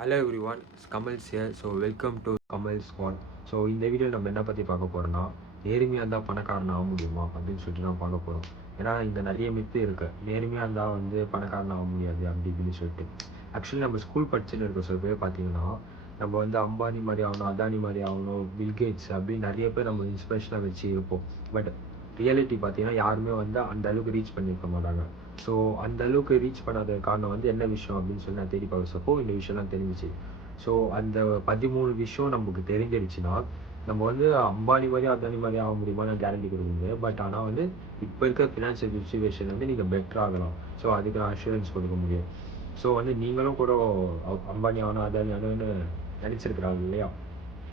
Hello every one, Kamal's here. So welcome to Kamal's one. So இந்த video நம்ம என்ன பற்றி பார்க்க போகிறோம்னா, நேர்மையாக இருந்தால் பணக்காரன் ஆக முடியுமா அப்படின்னு சொல்லிட்டு நம்ம பார்க்க போகிறோம். ஏன்னா இந்த நிறைய மித்து இருக்குது, நேர்மையாக இருந்தால் வந்து பணக்காரன் ஆக முடியாது அப்படி இப்படின்னு சொல்லிட்டு. ஆக்சுவலி நம்ம ஸ்கூல் படிச்சுன்னு இருக்க சில பேர் பார்த்தீங்கன்னா, நம்ம வந்து அம்பானி மாதிரி ஆகணும், அதானி மாதிரி ஆகணும், பில்கேட்ஸ் அப்படின்னு நிறைய பேர் நம்ம இன்ஸ்பிரேஷனாக வச்சு இருப்போம். பட் ரியாலிட்டி பார்த்தீங்கன்னா யாருமே வந்து அந்த அளவுக்கு ரீச் பண்ணியிருக்க மாட்டாங்க. ஸோ அந்த அளவுக்கு ரீச் பண்ணாத காரணம் வந்து என்ன விஷயம் அப்படின்னு சொல்லி நான் தேடி பார்க்குறப்போ இந்த விஷயம்லாம் தெரிஞ்சிச்சு. ஸோ அந்த 13 விஷயம் நமக்கு தெரிஞ்சிருச்சுன்னா நம்ம வந்து அம்பானி மாதிரி அதானி மாதிரி ஆக முடியுமா நான் கேரண்டி கொடுக்க முடியாது. பட் ஆனால் வந்து இப்போ இருக்க ஃபினான்ஷியல் சுச்சுவேஷன் வந்து நீங்கள் பெட்டர் ஆகலாம். ஸோ அதுக்கு நான் அஷூரன்ஸ் கொடுக்க முடியும். ஸோ வந்து நீங்களும் கூட அம்பானி ஆகணும் அதானி ஆகணும்னு நினச்சிருக்கிறாங்க இல்லையா?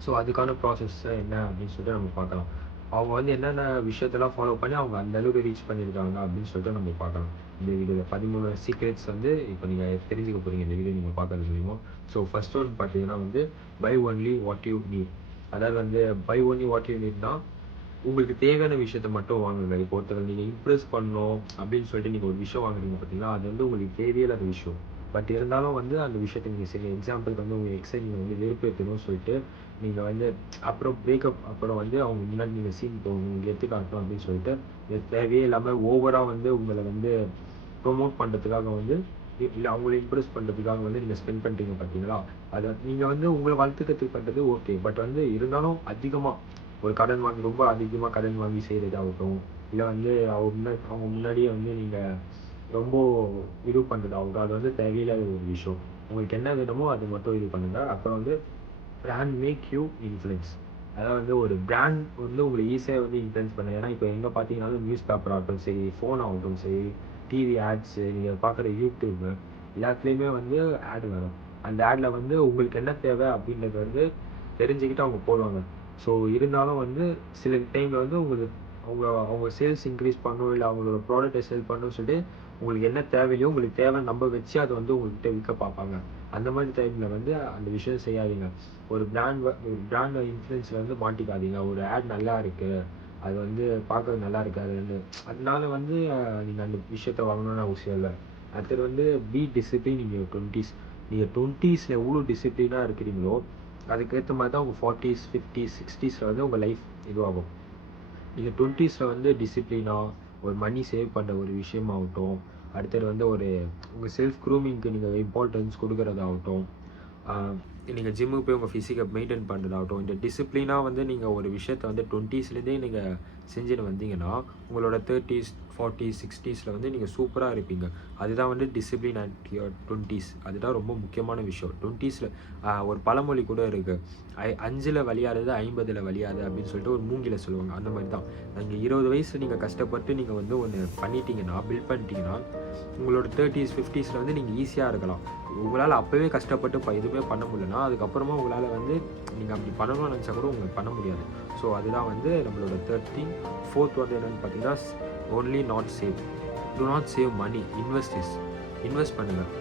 ஸோ அதுக்கான ப்ராசஸ் என்ன அப்படின்னு சொல்லிட்டு நம்ம பார்க்கலாம். அவங்க வந்து என்னென்ன விஷயத்தெல்லாம் ஃபாலோ பண்ணி அவங்க அந்த அளவுக்கு ரீச் பண்ணியிருக்காங்க அப்படின்னு சொல்லிட்டு நம்ம பார்க்கலாம். இந்த வீடியோவில் 13 சீக்ரெட்ஸ் வந்து இப்போ நீங்கள் தெரிஞ்சுக்க போகிறீங்க இந்த வீடியோ நீங்கள் பார்க்கறது மூலிமா. ஸோ ஃபர்ஸ்ட் ஒன் பார்த்தீங்கன்னா வந்து buy only what you need. அதாவது வந்து பை ஒன்லி வாட் யூ நீட்னா உங்களுக்கு தேவையான விஷயத்த மட்டும் வாங்குங்க. இப்போ ஒருத்தர் நீங்கள் இம்ப்ரெஸ் பண்ணணும் அப்படின்னு சொல்லிட்டு நீங்கள் ஒரு விஷயம் வாங்குறீங்க பார்த்தீங்களா, அது வந்து உங்களுக்கு தேவையில்லாத விஷயம். பட் இருந்தாலும் வந்து அந்த விஷயத்தை நீங்கள் சரி எக்ஸாம்பிளுக்கு வந்து உங்கள் எக்ஸை நீங்கள் வந்து வெறுப்பேற்றணும்னு சொல்லிட்டு நீங்கள் வந்து அப்புறம் பிரேக்கப் அப்புறம் வந்து அவங்க முன்னாடி நீங்கள் சீன் போகணும், உங்களுக்கு எடுத்து காட்டணும் அப்படின்னு சொல்லிட்டு இது தேவையே இல்லாமல் ஓவராக வந்து உங்களை வந்து ப்ரொமோட் பண்ணுறதுக்காக வந்து இல்லை அவங்களை இம்ப்ரெஸ் பண்ணுறதுக்காக வந்து நீங்கள் ஸ்பெண்ட் பண்ணுறீங்க பார்த்தீங்களா, அதை நீங்கள் வந்து உங்களை வளர்த்துக்கிறதுக்கு பண்ணுறது ஓகே. பட் வந்து இருந்தாலும் அதிகமாக ஒரு கடன் வாங்கி ரொம்ப அதிகமாக கடன் வாங்கி செய்கிறதாகட்டும், இல்லை வந்து அவங்க முன்னாடியே வந்து நீங்கள் ரொம்ப இது பண்ணுறதாகட்டும், அது வந்து தேவையில்லாத ஒரு விஷயம். உங்களுக்கு என்ன வேணுமோ அது மட்டும் இது பண்ணுங்கள். அப்புறம் வந்து பிராண்ட் மேக் யூ இன்ஃப்ளூயன்ஸ். அதாவது வந்து ஒரு பிராண்ட் வந்து உங்களை ஈஸியாக வந்து இன்ஃப்ளூயன்ஸ் பண்ணுங்க. ஏன்னா இப்போ எங்கே பார்த்தீங்கன்னாலும் நியூஸ் பேப்பர் ஆகட்டும் சரி, ஃபோன் ஆகட்டும் சரி, டிவி ஆட்ஸு, நீங்கள் பார்க்குற யூடியூப்பு எல்லாத்துலேயுமே வந்து ஆட் வரும். அந்த ஆடில் வந்து உங்களுக்கு என்ன தேவை அப்படின்றது வந்து தெரிஞ்சுக்கிட்டு அவங்க போடுவாங்க. ஸோ இருந்தாலும் வந்து சில டைமில் வந்து உங்களுக்கு அவங்க சேல்ஸ் இன்க்ரீஸ் பண்ணணும், இல்லை அவங்களோட ப்ராடக்ட்டை செல் பண்ணணும்னு சொல்லிட்டு உங்களுக்கு என்ன தேவையோ உங்களுக்கு தேவை நம்ப வச்சு அதை வந்து உங்கள்கிட்ட விற்க பார்ப்பாங்க. அந்த மாதிரி டைமில் வந்து அந்த விஷயம் செய்யாதீங்க. ஒரு பிராண்ட் இன்ஃப்ளூயன்ஸில் வந்து மாட்டிக்காதீங்க. ஒரு ஆட் நல்லா இருக்குது, அது வந்து பார்க்குறது நல்லா இருக்குது, அது வந்து அதனால வந்து நீங்கள் அந்த விஷயத்த வாங்கணும்னு அவசியம் இல்லை. அடுத்தது வந்து be discipline in your 20s. நீங்கள் 20ஸில் எவ்வளோ டிசிப்ளினாக இருக்கிறீங்களோ அதுக்கேற்ற மாதிரி தான் உங்கள் 40s 50s 60ஸில் வந்து உங்கள் லைஃப் இதுவாகும். நீங்கள் 20ஸில் வந்து டிசிப்ளினாக ஒரு மணி சேவ் பண்ணுற ஒரு விஷயமாகட்டும், அடுத்தது வந்து ஒரு உங்கள் செல்ஃப் க்ரூமிங்க்கு நீங்கள் இம்பார்ட்டன்ஸ் கொடுக்குறதாகட்டும், நீங்கள் ஜிம்முக்கு போய் உங்கள் ஃபிசிக்கை மெயின்டைன் பண்ணுறதாகட்டும், இந்த டிசிப்ளினாக வந்து நீங்கள் ஒரு விஷயத்தை வந்து 20ஸ்லேருந்தே நீங்கள் செஞ்சுட்டு வந்தீங்கன்னா உங்களோட 30s 40s 60ஸில் வந்து நீங்கள் சூப்பராக இருப்பீங்க. அதுதான் வந்து டிசிப்ளின் அட் யுவர் 20s. அதுதான் ரொம்ப முக்கியமான விஷயம் 20ஸில். ஒரு பழமொழி கூட இருக்குது, 5ல் வலியாதது 50ல் வலியாது அப்படின்னு சொல்லிட்டு ஒரு மூங்கில சொல்லுவாங்க. அந்த மாதிரி தான் நீங்கள் 20 வயசு நீங்கள் கஷ்டப்பட்டு நீங்கள் வந்து ஒன்று பண்ணிட்டீங்கன்னா, பில்ட் பண்ணிட்டீங்கன்னா, உங்களோட 30s 50ஸில் வந்து நீங்கள் ஈஸியாக இருக்கலாம். உங்களால் அப்போவே கஷ்டப்பட்டு எதுவுமே பண்ண முடியலன்னா அதுக்கப்புறமா உங்களால் வந்து நீங்கள் அப்படி பண்ணணும்னு நினச்சா கூட உங்களுக்கு பண்ண முடியாது. ஸோ அதுதான் வந்து நம்மளோட 13. ஃபோர்த் வந்து என்னென்னு பார்த்தீங்கன்னா only not save. Do not save money, invest பண்ணுங்கள்.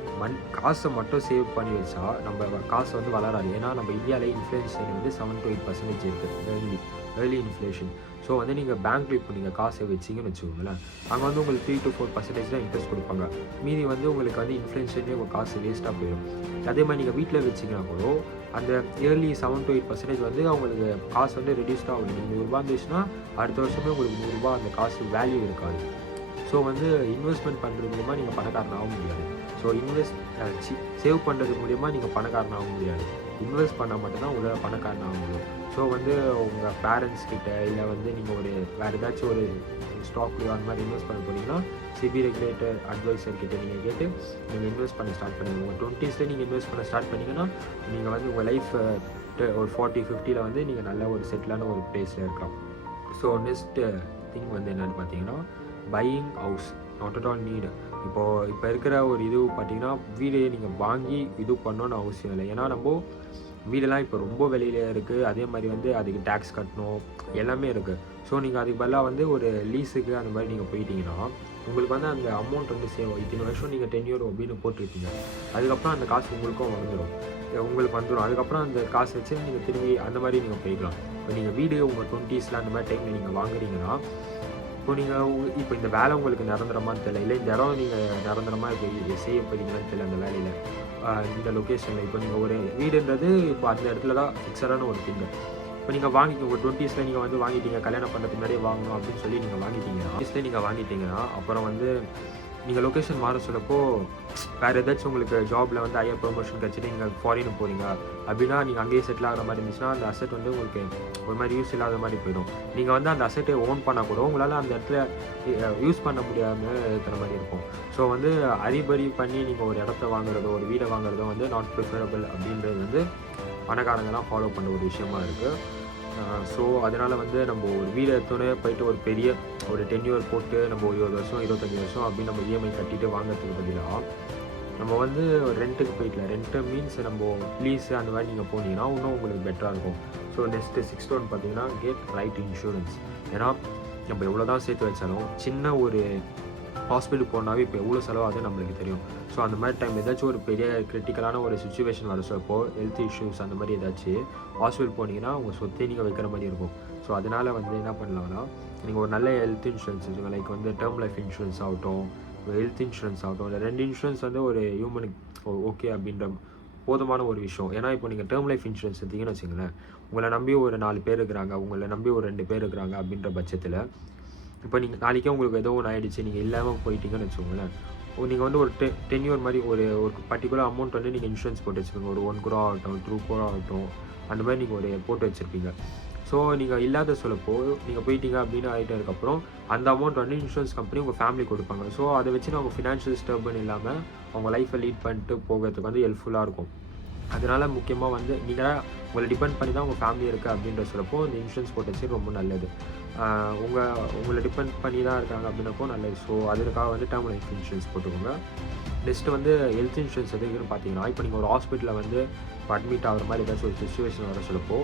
காசை மட்டும் சேவ் பண்ணி வச்சா நம்ம காசை வந்து வளராது. ஏன்னா நம்ம இந்தியாவில் இன்ஃப்ளேஷன் வந்து 7 to 8% இருக்குது, ஏர்லி இன்ஃப்ளேஷன். ஸோ வந்து நீங்கள் பேங்க்கில் இப்போ நீங்கள் காசை வச்சிங்கன்னு வச்சுக்கோங்களேன், அங்கே வந்து உங்களுக்கு 3 to 4% தான் இன்ட்ரெஸ்ட் கொடுப்பாங்க. மீதி வந்து உங்களுக்கு வந்து இன்ஃப்ளேஷன்லேயே உங்கள் காசு வேஸ்ட்டாக போயிடும். அதே மாதிரி நீங்கள் வீட்டில் வச்சிங்கன்னா கூட அந்த இயர்லி 7 to 8% வந்து அவங்களுக்கு காசு வந்து ரெடியூஸ்டாக ஆகும். நீங்கள் 100 ரூபா இருந்துச்சுன்னா அடுத்த வருஷமே உங்களுக்கு 100 ரூபா அந்த காசு வேல்யூ இருக்காது. ஸோ வந்து இன்வெஸ்ட்மெண்ட் பண்ணுறது மூலமாக நீங்கள் பணக்காரன் ஆக முடியாது. ஸோ சேவ் பண்ணுறது மூலிமா நீங்கள் பணக்காரன் ஆக முடியாது. இன்வெஸ்ட் பண்ணால் மட்டும்தான் உங்களால் பணக்காரன் ஆக முடியும். ஸோ வந்து உங்கள் பேரண்ட்ஸ் கிட்ட இல்லை வந்து நீங்கள் ஒரு வேறு ஏதாச்சும் ஒரு ஸ்டாக்லையோ அந்த மாதிரி இன்வெஸ்ட் பண்ண போனீங்கன்னா சிபி ரெகுலேட்டர் அட்வைசர் கிட்ட நீங்கள் கேட்டு நீங்கள் இன்வெஸ்ட் பண்ண ஸ்டார்ட் பண்ணுங்கள். உங்கள் 20ஸ்லேயே நீங்கள் இன்வெஸ்ட் பண்ண ஸ்டார்ட் பண்ணிங்கன்னா நீங்கள் வந்து உங்கள் லைஃப் ஒரு 40-50ல் வந்து நீங்கள் நல்ல ஒரு செட்டிலான ஒரு பிளேஸில் இருக்கலாம். ஸோ நெக்ஸ்ட் திங் வந்து என்னென்னு பார்த்தீங்கன்னா buying house, not at all need. இப்போ இருக்கிற ஒரு இது பார்த்தீங்கன்னா வீடு நீங்கள் வாங்கி இது பண்ணணும்னு அவசியம் இல்லை. ஏன்னா நம்ம வீடெல்லாம் இப்போ ரொம்ப வெளியில இருக்குது. அதே மாதிரி வந்து அதுக்கு டேக்ஸ் கட்டணும், எல்லாமே இருக்குது. ஸோ நீங்கள் அதுக்கு பதிலாக வந்து ஒரு லீஸுக்கு அந்த மாதிரி நீங்கள் போயிட்டீங்கன்னா உங்களுக்கு வந்து அந்த அமௌண்ட் வந்து சேவ் ஆகும். இத்தனை வருஷம் நீங்கள் 10 year அப்படின்னு போட்டிருப்பீங்க, அதுக்கப்புறம் அந்த காசு உங்களுக்கு வந்துடும். அதுக்கப்புறம் அந்த காசு வச்சு நீங்கள் திரும்பி அந்த மாதிரி நீங்கள் போய்க்கலாம். இப்போ நீங்கள் வீடு உங்கள் 20ஸ்ல அந்த மாதிரி டைமில் நீங்கள் வாங்குறீங்கன்னா, இப்போ இந்த வேலை உங்களுக்கு நிரந்தரமானு தெரியல, இல்லை இந்த இடம் நீங்கள் நிரந்தரமாக இப்போ செய்ய போகிறீங்களான்னு தெரியல அந்த வேலையில். இந்த லொக்கேஷனில் இப்போ நீங்கள் ஒரு வீடுன்றது இப்போ அந்த இடத்துல தான் ஃபிக்ஸடான ஒரு திங்கு. இப்போ நீங்கள் வாங்கிக்க ஒரு 20s நீங்கள் வந்து வாங்கிட்டீங்க, கல்யாணம் பண்ணுறதுக்கு முன்னாடியே வாங்கணும் அப்படின்னு சொல்லி நீங்கள் வாங்கிட்டீங்கன்னா அப்புறம் வந்து நீங்கள் லொக்கேஷன் மாற சொல்லப்போ வேறு ஏதாச்சும் உங்களுக்கு ஜாபில் வந்து ஹையர் ப்ரொமோஷன் கிடச்சிட்டு நீங்கள் ஃபாரின் போகிறீங்க அப்படின்னா நீங்கள் அங்கேயே செட்டில் ஆகிற மாதிரி இருந்துச்சுன்னா அந்த அசெட் வந்து உங்களுக்கு ஒரு மாதிரி யூஸ் இல்லாத மாதிரி போயிடும். நீங்கள் வந்து அந்த அசெட்டை ஓன் பண்ணால் கூட உங்களால் அந்த இடத்துல யூஸ் பண்ண முடியாமல் இருக்கிற மாதிரி இருக்கும். ஸோ வந்து அறிபறி பண்ணி நீங்கள் ஒரு இடத்த வாங்குறதோ ஒரு வீடை வாங்குறதோ வந்து நாட் ப்ரிஃபரபிள் அப்படின்றது வந்து பணக்காரங்கெல்லாம் ஃபாலோ பண்ண ஒரு விஷயமா இருக்குது. ஸோ அதனால் வந்து நம்ம ஒரு வீடு எடுத்தோன்னே போயிட்டு ஒரு பெரிய ஒரு 10 year போட்டு நம்ம ஒரு 20 வருஷம் 25 வருஷம் அப்படின்னு நம்ம இஎம்ஐ கட்டிட்டு வாங்குறதுக்கு பதிலாக நம்ம வந்து ரெண்ட்டுக்கு போயிடலாம். ரெண்ட்டு மீன்ஸ் நம்ம லீஸு அந்த மாதிரி நீங்கள் போனீங்கன்னா இன்னும் உங்களுக்கு பெட்டராக இருக்கும். ஸோ நெக்ஸ்ட்டு 6th ஒன் பார்த்தீங்கன்னா கெட் ரைட் இன்சூரன்ஸ். ஏன்னா நம்ம எவ்வளோ தான் சேர்த்து வச்சாலும் சின்ன ஒரு ஹாஸ்பிட்டலுக்கு போனாவே இப்போ எவ்வளோ செலவாகுது நம்மளுக்கு தெரியும். ஸோ அந்த மாதிரி டைம் ஏதாச்சும் ஒரு பெரிய கிரிட்டிக்கலான ஒரு சுச்சுவேஷன் வர சொல்லப்போ ஹெல்த் இஷ்யூஸ் அந்த மாதிரி ஏதாச்சும் ஹாஸ்பிட்டல் போனீங்கன்னா உங்கள் சொத்தை நீங்கள் வைக்கிற மாதிரி இருக்கும். ஸோ அதனால் வந்து என்ன பண்ணலாம்னா நீங்கள் ஒரு நல்ல ஹெல்த் இன்சூரன்ஸ் வச்சுக்கோங்க. லைக் வந்து டேர்ம் லைஃப் இன்சூரன்ஸ் ஆகட்டும், ஹெல்த் இன்சூரன்ஸ் ஆகட்டும், இல்லை 2 இன்சூரன்ஸ் வந்து ஒரு ஹியூமனுக்கு ஓகே அப்படின்ற போதுமான ஒரு விஷயம். ஏன்னா இப்போ நீங்கள் டேர்ம் லைஃப் இன்சூரன்ஸ் எடுத்தீங்கன்னு வச்சுங்களேன், உங்களை நம்பி ஒரு 4 பேர் இருக்கிறாங்க, உங்களை நம்பி ஒரு 2 பேர் இருக்கிறாங்க அப்படின்ற பட்சத்தில் இப்போ நீங்கள் நாளைக்கே உங்களுக்கு ஏதோ ஒன்று ஆகிடுச்சு, நீங்கள் இல்லாமல் போயிட்டீங்கன்னு வச்சுக்கோங்களேன், நீங்கள் வந்து ஒரு 10 year மாதிரி ஒரு பர்டிகுலர் அமௌண்ட் வந்து நீங்கள் இன்சூரன்ஸ் போட்டு வச்சுருப்பீங்க. ஒரு 1 crore ஆகட்டும், 2 crore ஆகட்டும், அந்த மாதிரி நீங்கள் ஒரு போட்டு வச்சுருப்பீங்க. ஸோ நீங்கள் இல்லாத சொல்லப்போ நீங்கள் போயிட்டீங்க அப்படின்னு ஆகிட்டதுக்கப்புறம் அந்த அமௌண்ட் வந்து இன்சூரன்ஸ் கம்பெனி உங்கள் ஃபேமிலி கொடுப்பாங்க. ஸோ அதை வச்சு அவங்க ஃபினான்ஷியல் ஸ்டேபிள் இல்லாமல் அவங்க லைஃப்பை லீட் பண்ணிட்டு போகிறதுக்கு வந்து ஹெல்ப்ஃபுல்லாக இருக்கும். அதனால் முக்கியமாக வந்து நீங்கள் உங்களை டிபெண்ட் பண்ணி தான் உங்கள் ஃபேமிலி இருக்குது அப்படின்ற சொல்லப்போ இந்த இன்சூரன்ஸ் போட்டு வச்சு ரொம்ப நல்லது. உங்களை டிபெண்ட் பண்ணி தான் இருக்காங்க அப்படின்னப்போ நல்லது. ஸோ அதற்காக வந்து டேர்ம் லைஃப் இன்சூரன்ஸ் போட்டுக்கோங்க. நெக்ஸ்ட்டு வந்து ஹெல்த் இன்சூரன்ஸ் எதுக்குன்னு பார்த்தீங்கன்னா, இப்போ நீங்கள் ஒரு ஹாஸ்பிட்டலில் வந்து அட்மிட் ஆகிற மாதிரி ஏதாச்சும் ஒரு சுச்சுவேஷன் வர சொல்லப்போ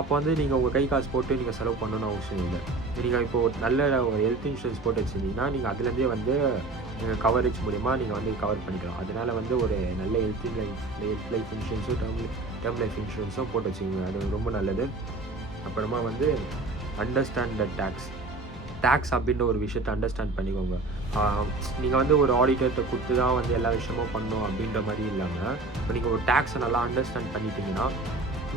அப்போ வந்து நீங்கள் உங்கள் கை காசு போட்டு நீங்கள் செலவு பண்ணணும்னு அவசியம் இல்லை. நீங்கள் இப்போ நல்ல ஒரு ஹெல்த் இன்சூரன்ஸ் போட்டு வச்சுருந்தீங்கன்னா நீங்கள் அதுலேருந்தே வந்து நீங்கள் கவரேஜ் மூலிமா நீங்கள் வந்து கவர் பண்ணிக்கலாம். அதனால் வந்து ஒரு நல்ல ஹெல்த் லைஃப் இன்சூரன்ஸும் டேர்ம் லைஃப் இன்சூரன்ஸும் போட்டு வச்சுக்கோங்க. அது ரொம்ப நல்லது. அப்புறமா வந்து அண்டர்ஸ்டாண்ட் த டேக்ஸ் அப்படின்ற ஒரு விஷயத்தை அண்டர்ஸ்டாண்ட் பண்ணிக்கோங்க. நீங்கள் வந்து ஒரு ஆடிட்டர்கிட்ட கொடுத்து தான் வந்து எல்லா விஷயமும் பண்ணணும் அப்படின்ற மாதிரி இல்லாமல் இப்போ நீங்கள் ஒரு டேக்ஸை நல்லா அண்டர்ஸ்டாண்ட் பண்ணிட்டீங்கன்னா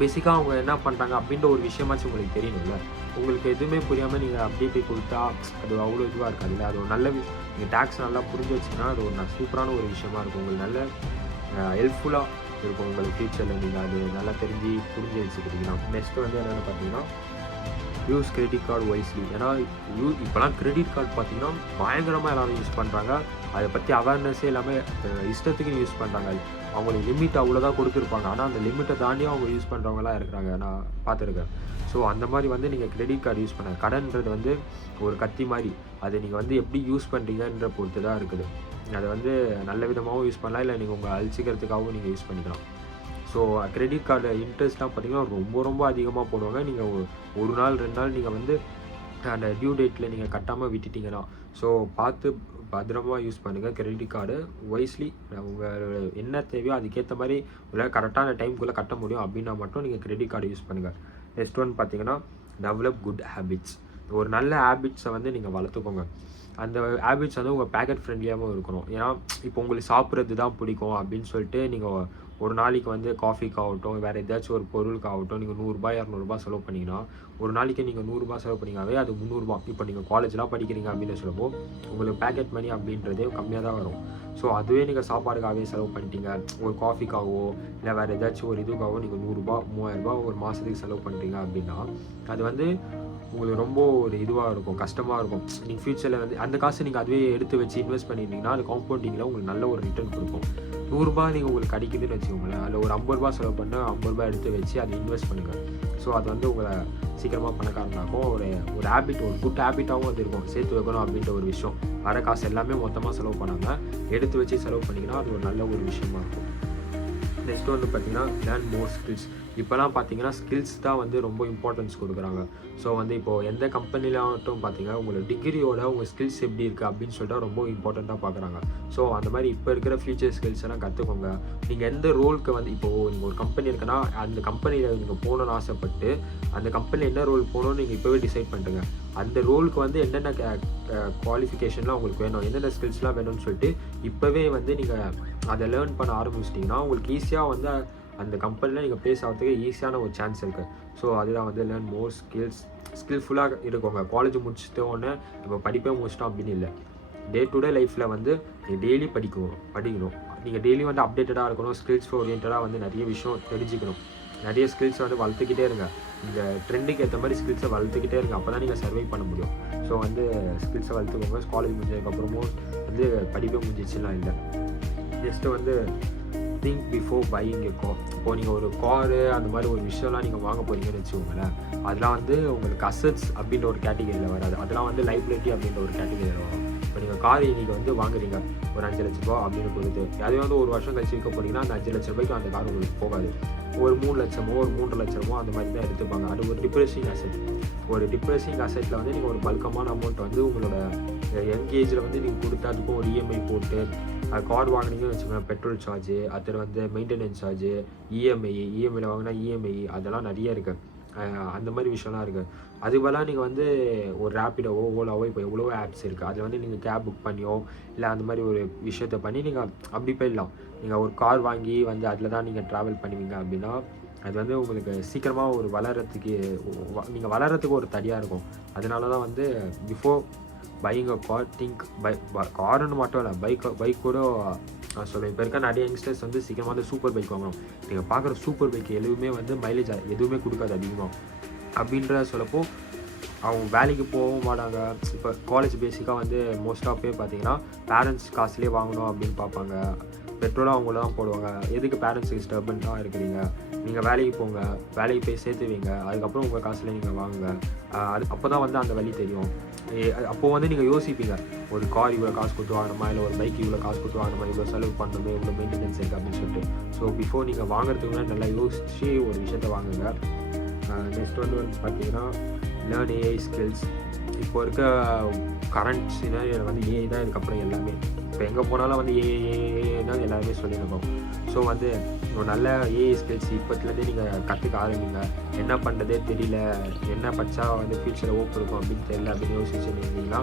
பேசிக்காக அவங்க என்ன பண்ணுறாங்க அப்படின்ற ஒரு விஷயமாச்சும் உங்களுக்கு தெரியணும்ல. உங்களுக்கு எதுவுமே புரியாமல் நீங்கள் அப்படியே போய் கொடுத்தா அது அவ்வளோ இதுவாக இருக்காது இல்லை. அது ஒரு நல்ல விஷயம். நீங்கள் டேக்ஸ் நல்லா புரிஞ்சு வச்சிங்கன்னா அது ஒரு சூப்பரான ஒரு விஷயமா இருக்கும். உங்களுக்கு நல்ல ஹெல்ப்ஃபுல்லாக இருக்கும். உங்களுக்கு ஃபியூச்சரில் நீங்கள் அது நல்லா தெரிஞ்சு புரிஞ்சு வச்சுக்கிட்டீங்கன்னா. நெக்ஸ்ட்டு வந்து என்னென்னு பார்த்தீங்கன்னா யூஸ் கிரெடிட் கார்டு வைஸ்லி. ஏன்னா இப்போலாம் கிரெடிட் கார்டு பார்த்தீங்கன்னா பயங்கரமாக எல்லோரும் யூஸ் பண்ணுறாங்க. அதை பற்றி அவேர்னஸே இல்லாமல் இஷ்டத்துக்கு யூஸ் பண்ணுறாங்க. அவங்களுக்கு லிமிட் அவ்வளோதான் கொடுத்துருப்பாங்க, ஆனால் அந்த லிமிட்டை தாண்டியும் அவங்க யூஸ் பண்ணுறவங்களாம் இருக்கிறாங்க, நான் பார்த்துருக்கேன். ஸோ அந்த மாதிரி வந்து நீங்கள் கிரெடிட் கார்டு யூஸ் பண்ண கடன்றது வந்து ஒரு கத்தி மாதிரி. அதை நீங்கள் வந்து எப்படி யூஸ் பண்ணுறீங்கன்ற பொறுத்து தான் இருக்குது. அதை வந்து நல்ல விதமாகவும் யூஸ் பண்ணலாம், இல்லை நீங்கள் உங்கள் அழிச்சிக்கிறதுக்காகவும் நீங்கள் யூஸ் பண்ணிக்கலாம். ஸோ கிரெடிட் கார்டு இன்ட்ரெஸ்ட்லாம் பார்த்திங்கன்னா ரொம்ப ரொம்ப அதிகமாக போடுவாங்க. நீங்கள் ஒரு நாள் 2 நாள் நீங்கள் வந்து அந்த டியூ டேட்டில் நீங்கள் கட்டாமல் விட்டுட்டிங்கன்னா ஸோ பார்த்து பத்திரமா யூஸ் பண்ணுங்கள். கிரெடிட் கார்டு வைஸ்லி உங்கள் என்ன தேவையோ அதுக்கேற்ற மாதிரி உங்களால் கரெக்டான டைமுக்குள்ளே கட்ட முடியும் அப்படின்னா மட்டும் நீங்கள் கிரெடிட் கார்டு யூஸ் பண்ணுங்கள். நெக்ஸ்ட் ஒன் பார்த்தீங்கன்னா டெவலப் குட் ஹேபிட்ஸ். ஒரு நல்ல ஹேபிட்ஸை வந்து நீங்கள் வளர்த்துக்கோங்க. அந்த ஹேபிட்ஸ் வந்து உங்கள் பேக்கெட் ஃப்ரெண்ட்லியாகவும் இருக்கணும். ஏன்னா இப்போ உங்களுக்கு சாப்பிட்றது தான் பிடிக்கும் அப்படின்னு சொல்லிட்டு நீங்கள் ஒரு நாளைக்கு வந்து காஃபிக்காகட்டும் வேறு ஏதாச்சும் ஒரு பொருளுக்காகட்டும் நீங்கள் 100 200 செலவு பண்ணிங்கன்னா ஒரு நாளைக்கு நீங்கள் 100 செலவு பண்ணிங்கனாவே அது 300. இப்போ நீங்கள் காலேஜ்லாம் படிக்கிறீங்க அப்படின்னு சொல்லப்போ உங்களுக்கு பேக்கெட் மணி அப்படின்றதே கம்மியாக தான் வரும். ஸோ அதுவே நீங்கள் சாப்பாடுக்காகவே செலவு பண்ணிட்டீங்க, ஒரு காஃபிக்காகவோ இல்லை வேறு ஏதாச்சும் ஒரு இதுக்காகவோ நீங்கள் 100 3000 ஒரு மாதத்துக்கு செலவு பண்ணுறீங்க அப்படின்னா அது வந்து உங்களுக்கு ரொம்ப ஒரு இதுவாக இருக்கும், கஷ்டமாக இருக்கும். நீங்கள் ஃப்யூச்சரில் வந்து அந்த காசு நீங்கள் அதுவே எடுத்து வச்சு இன்வெஸ்ட் பண்ணிட்டீங்கன்னா அது காம்பவுண்டிங்கில் உங்களுக்கு நல்ல ஒரு ரிட்டர்ன் கொடுக்கும். 100 நீங்கள் உங்களுக்கு கிடைக்குதுன்னு வச்சுக்கோங்களேன், அதில் ஒரு 50 செலவு பண்ணால் 50 எடுத்து வச்சு அதை இன்வெஸ்ட் பண்ணுங்கள். ஸோ அது வந்து உங்களை சீக்கிரமாக பணக்காரனாகும். ஒரு ஹேபிட், ஒரு குட் ஹேபிட்டாகவும் அது இருக்கும். சேர்த்து வைக்கணும் அப்படின்ற ஒரு விஷயம். வர காசு எல்லாமே மொத்தமாக செலவு பண்ணாமல் எடுத்து வச்சு செலவு பண்ணிங்கன்னா அது ஒரு நல்ல ஒரு விஷயமா இருக்கும். நெக்ஸ்ட் வந்து பார்த்தீங்கன்னா லேர்ன் மோர் ஸ்கில்ஸ். இப்போலாம் பார்த்தீங்கன்னா ஸ்கில்ஸ் தான் வந்து ரொம்ப இம்பார்ட்டன்ஸ் கொடுக்குறாங்க. ஸோ வந்து இப்போது எந்த கம்பெனிலாகட்டும் பார்த்தீங்கன்னா உங்களோட டிகிரியோட உங்கள் ஸ்கில்ஸ் எப்படி இருக்குது அப்படின்னு சொல்லிட்டு ரொம்ப இம்பார்ட்டண்ட்டாக பார்க்குறாங்க. ஸோ அந்த மாதிரி இப்போ இருக்கிற ஃபியூச்சர் ஸ்கில்ஸ் எல்லாம் கற்றுக்கோங்க. நீங்கள் எந்த ரோலுக்கு வந்து இப்போது நீங்கள் ஒரு கம்பெனி இருக்குன்னா அந்த கம்பெனியில் நீங்கள் போகணுன்னு ஆசைப்பட்டு அந்த கம்பெனியில் என்ன ரோல் போகணுன்னு நீங்கள் இப்போவே டிசைட் பண்ணிட்டுங்க. அந்த ரோலுக்கு வந்து என்னென்ன குவாலிஃபிகேஷன்லாம் உங்களுக்கு வேணும், என்னென்ன ஸ்கில்ஸ்லாம் வேணும்னு சொல்லிட்டு இப்போவே வந்து நீங்கள் அதை லேர்ன் பண்ண ஆரம்பிச்சிட்டிங்கன்னா உங்களுக்கு ஈஸியாக வந்து அந்த கம்பெனியில் நீங்கள் ப்ளேஸ் ஆகிறதுக்கு ஈஸியான ஒரு சான்ஸ் இருக்குது. ஸோ அதுதான் வந்து லேர்ன் மோர் ஸ்கில்ஃபுல்லாக இருக்கோங்க. காலேஜ் முடிச்சிட்டோன்னே நம்ம படிப்பே முடிச்சிட்டோம் அப்படின்னு இல்லை. டே டு டே லைஃப்பில் வந்து நீங்கள் டெய்லி படிக்கணும். நீங்கள் டெய்லி வந்து அப்டேட்டடாக இருக்கணும். ஸ்கில்ஸ் ஓரியன்டாக வந்து நிறைய விஷயம் தெரிஞ்சுக்கணும். நிறைய ஸ்கில்ஸை வந்து வளர்த்துக்கிட்டே இருங்க. இந்த ட்ரெண்டுக்கு ஏற்ற மாதிரி ஸ்கில்ஸை வளர்த்துக்கிட்டே இருங்க. அப்போ தான் நீங்கள் சர்வை பண்ண முடியும். ஸோ வந்து ஸ்கில்ஸை வளர்த்துக்கோங்க. காலேஜ் முடிஞ்சதுக்கப்புறமும் வந்து படிப்பே முடிஞ்சிச்சுலாம் இல்லை. ஜஸ்ட்டு வந்து think before buying a car. இப்போது நீங்கள் ஒரு காரு அந்த மாதிரி ஒரு விஷயம்லாம் நீங்கள் வாங்க போகிறீங்கன்னு வச்சுக்கோங்களேன். அதெல்லாம் வந்து உங்களுக்கு அசட்ஸ் அப்படின்ற ஒரு கேட்டகரியில் வராது. அதெல்லாம் வந்து லைபிலிட்டி அப்படின்ற ஒரு கேட்டகரியில் வரும். இப்போ நீங்கள் கார் நீங்கள் வந்து வாங்குறீங்க ஒரு 5 லட்ச ரூபா அப்படின்னு பொறுத்து, அதுவே வந்து ஒரு வருஷம் கழிச்சு விற்க போனீங்கன்னா அந்த 5 லட்ச ரூபாய்க்கு அந்த கார் உங்களுக்கு போகாது. ஒரு 3 லட்சமோ ஒரு 3.5 லட்சமோ அந்த மாதிரி தான் எடுத்துப்பாங்க. அது ஒரு டிப்ரெசிங் அசெட். ஒரு டிப்ரெசிங் அசெட்டில் வந்து நீங்கள் ஒரு பல்கமான அமௌண்ட் வந்து உங்களோட யங் ஏஜில் வந்து நீங்கள் கொடுத்து அதுக்கும் ஒரு இஎம்ஐ போட்டு கார் வாங்கினீங்கன்னு வச்சுக்கோங்க. பெட்ரோல் சார்ஜு, அது வந்து மெயின்டெனன்ஸ் சார்ஜு, இஎம்ஐயில் வாங்கினா இஎம்ஐ, அதெல்லாம் நிறைய இருக்குது. அந்த மாதிரி விஷயம்லாம் இருக்குது. அதுபோல் நீங்கள் வந்து ஒரு ரேப்பிடோவோ ஓலாவோ இப்போ எவ்வளோ ஆப்ஸ் இருக்குது. அதில் வந்து நீங்கள் கேப் புக் பண்ணியோ இல்லை அந்த மாதிரி ஒரு விஷயத்த பண்ணி நீங்கள் அப்படி போயிடலாம். நீங்கள் ஒரு கார் வாங்கி வந்து அதில் தான் நீங்கள் ட்ராவல் பண்ணுவீங்க அப்படின்னா அது வந்து உங்களுக்கு சீக்கிரமாக ஒரு நீங்கள் வளர்கிறதுக்கு ஒரு தடியாக இருக்கும். அதனால தான் வந்து before buying a car think காருன்னு மட்டும் இல்லை, பைக் கூட நான் சொல்லுவேன். இப்போ இருக்க நிறைய யங்ஸ்டர்ஸ் வந்து சீக்கிரமாக வந்து சூப்பர் பைக் வாங்கணும். நீங்கள் பார்க்குற சூப்பர் பைக் எதுவுமே வந்து மைலேஜ் எதுவுமே கொடுக்காது அதிகமாக. அப்படின்ற சொல்லப்போ அவங்க வேலைக்கு போகவும் மாட்டாங்க. இப்போ காலேஜ் பேசிக்காக வந்து மோஸ்ட் ஆஃப் பார்த்தீங்கன்னா பேரண்ட்ஸ் காசுலேயே வாங்கணும் அப்படின்னு பார்ப்பாங்க. பெட்ரோலாக அவங்கள தான் போடுவாங்க. எதுக்கு பேரண்ட்ஸுக்கு டிஸ்டர்பன்ஸாக இருக்கிறீங்க? நீங்கள் வேலைக்கு போங்க, வேலைக்கு போய் சேர்த்து வைங்க, அதுக்கப்புறம் உங்கள் காசுலேயே நீங்கள் வாங்குங்க. அப்போ தான் வந்து அந்த வழி தெரியும். அப்போது வந்து நீங்கள் யோசிப்பீங்க, ஒரு கார் இவ்வளோ காசு கொடுத்து வாங்கணுமா, இல்லை ஒரு பைக் இவ்வளோ காசு கொடுத்து வாங்கணுமா, இவ்வளோ செலவு பண்ணணுமே, இவ்வளோ மெயின்டெனன்ஸ் இருக்குது அப்படின்னு சொல்லிட்டு. ஸோ பிஃபோர் நீங்கள் வாங்குறதுக்கு நல்லா யோசித்து ஒரு விஷயத்த வாங்குங்க. நெக்ஸ்ட் வந்து பார்த்தீங்கன்னா லேர்ன் ஏஐ ஸ்கில்ஸ். இப்போ இருக்க கரண்ட் சினாரியோவில் வந்து ஏஐ தான் இதுக்கப்புறம் எல்லாமே. இப்போ எங்கே போனாலும் வந்து ஏஐ தான் எல்லாருமே சொல்லியிருக்கோம். ஸோ வந்து ஒரு நல்ல ஏஐ ஸ்கில்ஸ் இப்போத்துலேருந்தே நீங்கள் கற்றுக்க ஆரம்பிங்க. என்ன பண்ணுறதே தெரியல, என்ன படித்தா வந்து ஃப்யூச்சரில் ஓப்பு இருக்கும் அப்படின்னு தெரியல அப்படின்னு யோசிச்சு இருந்தீங்கன்னா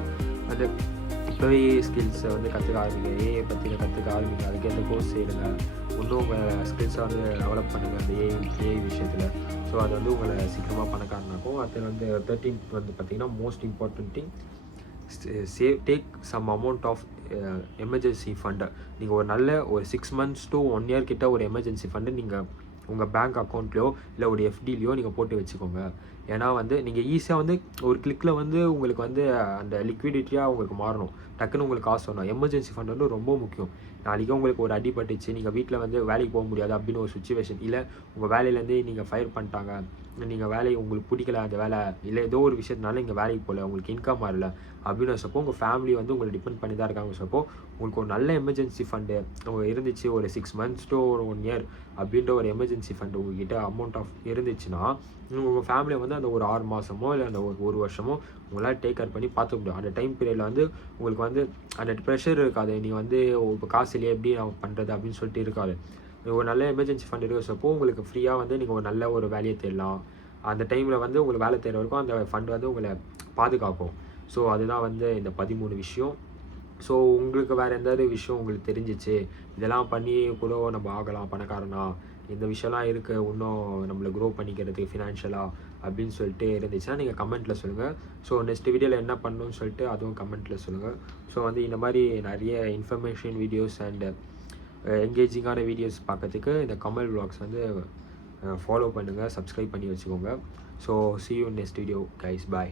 அந்த இப்போவே ஏஐ ஸ்கில்ஸை வந்து கற்றுக்க ஆரம்பிங்க. ஏஐ பற்றி கற்றுக்க ஆரம்பிங்க. அதுக்கேற்ற கோர்ஸ் செய்யுங்க. இன்னும் உங்கள் ஸ்கில்ஸை வந்து டெவலப் பண்ணுங்கள் அந்த ஏஐ விஷயத்தில். ஸோ அது வந்து உங்களை சீக்கிரமாக பணக்காரனாக்கும். அது வந்து 13th வந்து பார்த்திங்கன்னா most important thing, take some amount of emergency fund. நீங்கள் ஒரு நல்ல ஒரு 6 months to 1 year கிட்ட ஒரு எமர்ஜென்சி ஃபண்டு நீங்கள் உங்கள் பேங்க் அக்கௌண்ட்லையோ இல்லை ஒரு எஃப்டிலையோ நீங்கள் போட்டு வச்சுக்கோங்க. ஏன்னா வந்து நீங்கள் ஈஸியாக வந்து ஒரு கிளிக்கில் வந்து உங்களுக்கு வந்து அந்த லிக்விடிட்டியாக உங்களுக்கு மாறணும். டக்குன்னு உங்களுக்கு காசு வரணும். எமர்ஜென்சி ஃபண்ட் வந்து ரொம்ப முக்கியம். நாளைக்கு உங்களுக்கு ஒரு அடிபட்டுச்சு, நீங்கள் வீட்டில் வந்து வேலைக்கு போக முடியாது அப்படின்னு ஒரு சுச்சுவேஷன், இல்லை உங்கள் வேலையிலேருந்தே நீங்கள் ஃபயர் பண்ணிட்டாங்க, நீங்கள் வேலையை உங்களுக்கு பிடிக்கல அந்த வேலை, இல்லை ஏதோ ஒரு விஷயத்தினால நீங்கள் வேலைக்கு போகல, உங்களுக்கு இன்கம் வரல அப்படின்னு வச்சப்போ உங்கள் ஃபேமிலி வந்து உங்களை டிபெண்ட் பண்ணி தான் இருக்காங்க. வச்சப்போ உங்களுக்கு ஒரு நல்ல எமர்ஜென்சி ஃபண்டு இருந்துச்சு, ஒரு 6 months to 1 year அப்படின்ற ஒரு எமர்ஜென்சி ஃபண்டு உங்கள்கிட்ட அமௌண்ட் ஆஃப் இருந்துச்சுன்னா உங்கள் ஃபேமிலியை வந்து அந்த ஒரு 6 மாதமோ இல்லை அந்த ஒரு வருஷமோ உங்களால் டேக் கேர் பண்ணி பார்த்துக்க முடியும். அந்த டைம் பீரியடில் வந்து உங்களுக்கு வந்து அந்த ப்ரெஷர் இருக்காது. நீங்கள் வந்து இப்போ காசு இல்லையே எப்படி நான் பண்ணுறது அப்படின்னு சொல்லிட்டு இருக்காது. ஒரு நல்ல எமர்ஜென்சி ஃபண்ட் இருக்கிறப்போ உங்களுக்கு ஃப்ரீயாக வந்து நீங்கள் ஒரு நல்ல ஒரு வேலையை தேடலாம். அந்த டைமில் வந்து உங்களுக்கு வேலை தேடுற வரைக்கும் அந்த ஃபண்ட் வந்து உங்களை பாதுகாக்கும். ஸோ அதுதான் வந்து இந்த 13 விஷயம். ஸோ உங்களுக்கு வேறு எந்த விஷயம் உங்களுக்கு தெரிஞ்சிச்சு, இதெல்லாம் பண்ணி கூட நம்ம ஆகலாம் பணக்காரனா, இந்த விஷயம்லாம் இருக்குது இன்னும் நம்மளை க்ரோ பண்ணிக்கிறதுக்கு ஃபினான்ஷியலாக அப்படின்னு சொல்லிட்டு இருந்துச்சுன்னா நீங்கள் கமெண்ட்டில் சொல்லுங்கள். ஸோ நெக்ஸ்ட் வீடியோவில் என்ன பண்ணணும்னு சொல்லிட்டு அதுவும் கமெண்ட்டில் சொல்லுங்கள். ஸோ வந்து இந்த மாதிரி நிறைய இன்ஃபர்மேஷன் வீடியோஸ் அண்ட் என்கேஜிங்கான வீடியோஸ் பார்க்கறதுக்கு இந்த கமல் vlogs வந்து ஃபாலோ பண்ணுங்கள், சப்ஸ்கிரைப் பண்ணி வச்சுக்கோங்க. So see you in next video guys, bye.